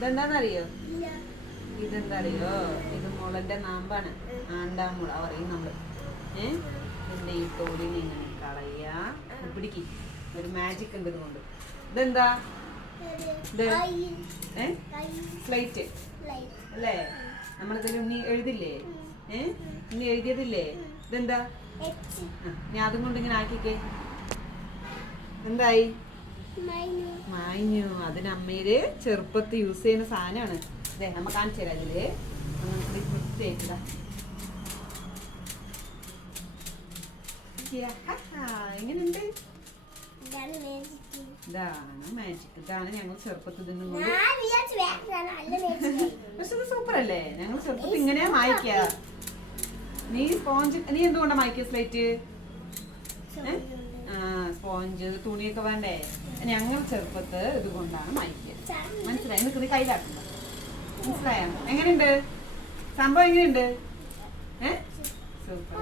ഇതെന്താന്നറിയോ? ഇതെന്താ അറിയോ? ഇത് മുളന്റെ നാമ്പാണ്. ആണ്ടാമുള പറയും നമ്മള്. ഇതിന്റെ ഈ തോലിനെ ഇങ്ങനെ കളയാ. പിടിക്ക്. ഒരു മാജിക് ഉണ്ട് ഇതുകൊണ്ട്. ഇതെന്താ? സ്ലൈറ്റ് അല്ലേ? നമ്മളിതിൽ ഉണ്ണി എഴുതില്ലേ? ഉണ്ണി എഴുതിയതില്ലേ? ഇതെന്താ? ഞാൻ അതും കൊണ്ട് ഇങ്ങനെ ആക്കിക്കേ. എന്തായി? മാഞ്ഞു. അതിനമ്മയില് ചെറുപ്പത്ത് യൂസ് ചെയ്യുന്ന സാധനമാണ്. അതെ, നമ്മ കാണിച്ചു തരാം. അതില് വൃത്തിയായിട്ടാ. എങ്ങനെയുണ്ട്? ഇതാണ് മാജിക്. ഇതാണ് ഞങ്ങൾ ചെറുപ്പത്തിൽ തിന്നുന്നത്. പക്ഷെ ഇത് സൂപ്പർ അല്ലേ? ഞങ്ങൾ ചെറുപ്പത്തിൽ ഇങ്ങനെയാ മായ്ക്ക. നീ എന്തുകൊണ്ടാ മായ്ക്ക സ്ലേറ്റ്? സ്പോഞ്ച് തുണിയൊക്കെ വേണ്ടേ? ഞങ്ങൾ ചെറുപ്പത്ത് ഇതുകൊണ്ടാണ് മായ്ക്കുക. മനസ്സിലായി? നിനക്ക് ഇത് കയ്യിലാക്കണ്ട. മനസ്സിലായോ? എങ്ങനെയുണ്ട് സംഭവം? എങ്ങനെയുണ്ട്? സൂപ്പർ.